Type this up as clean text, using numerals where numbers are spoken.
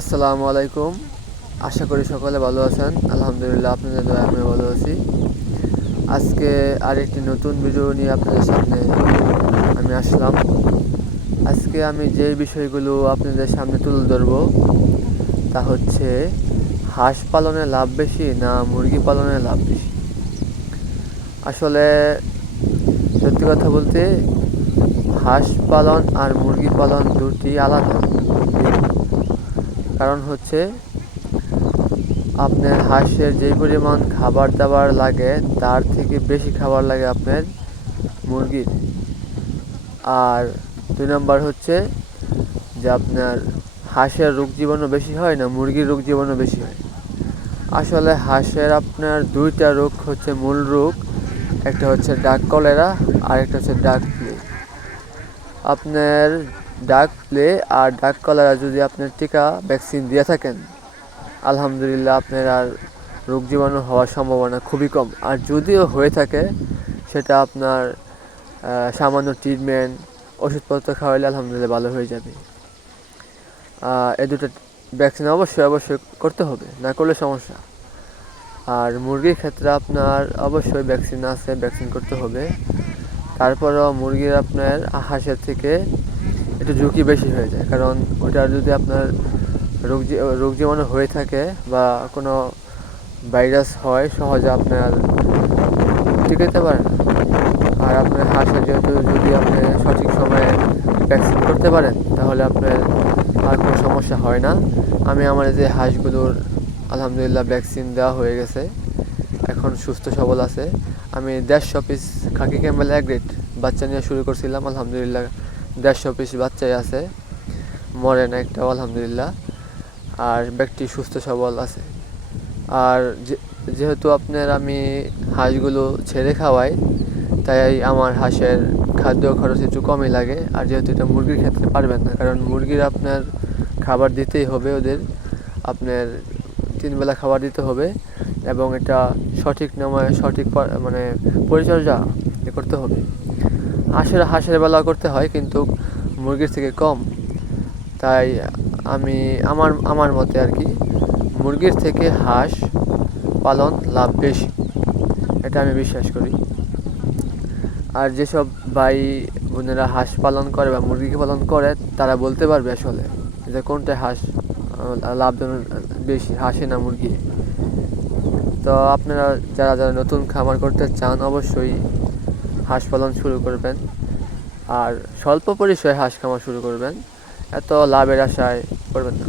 আসসালামু আলাইকুম। আশা করি সকলে ভালো আছেন। আলহামদুলিল্লাহ, আপনাদের দয়ায় আমি ভালো আছি। আজকে আরেকটি নতুন ভিডিও নিয়ে আপনাদের সামনে আমি আসলাম। আজকে আমি যে বিষয়গুলো আপনাদের সামনে তুলে ধরব তা হচ্ছে হাঁস পালনে লাভ বেশি না মুরগি পালনে লাভ বেশি। আসলে সত্যি কথা বলতে হাঁস পালন আর মুরগি পালন দুটি আলাদা। কারণ হচ্ছে আপনার হাঁসের যে পরিমাণ খাবার দাবার লাগে তার থেকে বেশি খাবার লাগে আপনার মুরগির। আর 2 নম্বর হচ্ছে যে আপনার হাঁসের রোগ জীবাণু বেশি হয় না মুরগির রোগ জীবাণু বেশি হয়। আসলে হাঁসের আপনার 2টা রোগ হচ্ছে মূল রোগ, একটা হচ্ছে ডাক কলেরা আর একটা হচ্ছে ডাক প্লে। আপনার ডাক প্লে আর ডাক কলেরা যদি আপনার টিকা ভ্যাকসিন দিয়ে থাকেন আলহামদুলিল্লাহ আপনার আর রোগ জীবাণু হওয়ার সম্ভাবনা খুবই কম। আর যদিও হয়ে থাকে সেটা আপনার সামান্য ট্রিটমেন্ট ওষুধপত্র খাওয়াইলে আলহামদুলিল্লাহ ভালো হয়ে যাবে। এই দুটো ভ্যাকসিন অবশ্যই করতে হবে, না করলে সমস্যা। আর মুরগির ক্ষেত্রে আপনার অবশ্যই ভ্যাকসিন আছে, ভ্যাকসিন করতে হবে। তারপরেও মুরগির আপনার হাঁসের থেকে একটু ঝুঁকি বেশি হয়ে যায়, কারণ ওটার যদি আপনার রোগ জীবাণু হয়ে থাকে বা কোনো ভাইরাস হয় সহজে আপনার টিকাতে পারে না। আর আপনার হাঁসের যেহেতু যদি আপনি সঠিক সময়ে ভ্যাকসিন করতে পারেন তাহলে আপনার আর কোনো সমস্যা হয় না। আমি আমার যে হাঁসগুলোর আলহামদুলিল্লাহ ভ্যাকসিন দেওয়া হয়ে গেছে, এখন সুস্থ সবল আছে। আমি 150 পিস খাকি ক্যাম্বেল অ্যাগ্রেড বাচ্চা নিয়ে শুরু করছিলাম, আলহামদুলিল্লাহ 150 পিস বাচ্চাই আছে, মরে না একটাও আলহামদুলিল্লাহ। আর ব্যক্তি সুস্থ সবল আছে। আর যেহেতু আপনার আমি হাঁসগুলো ছেড়ে খাওয়াই তাই আমার হাঁসের খাদ্য খরচ একটু কমই লাগে। আর যেহেতু এটা মুরগির ক্ষেত্রে পারবেন না, কারণ মুরগির আপনার খাবার দিতেই হবে, ওদের আপনার 3 বেলা খাবার দিতে হবে এবং এটা সঠিক সময়ে সঠিক মানে পরিচর্যা করতে হবে। হাঁসের বেলা করতে হয় কিন্তু মুরগির থেকে কম। তাই আমি আমার মতে আর কি মুরগির থেকে হাঁস পালন লাভ বেশি, এটা আমি বিশ্বাস করি। আর যেসব ভাই বোনেরা হাঁস পালন করে বা মুরগি পালন করে তারা বলতে পারবে আসলে যে কোনটা হাঁস লাভজনক বেশি, হাঁসে না মুরগি। তো আপনারা যারা নতুন খামার করতে চান অবশ্যই হাঁস পালন শুরু করবেন, আর স্বল্প পরিসরে হাঁস খামার শুরু করবেন, এত লাভের আশায় করবেন না।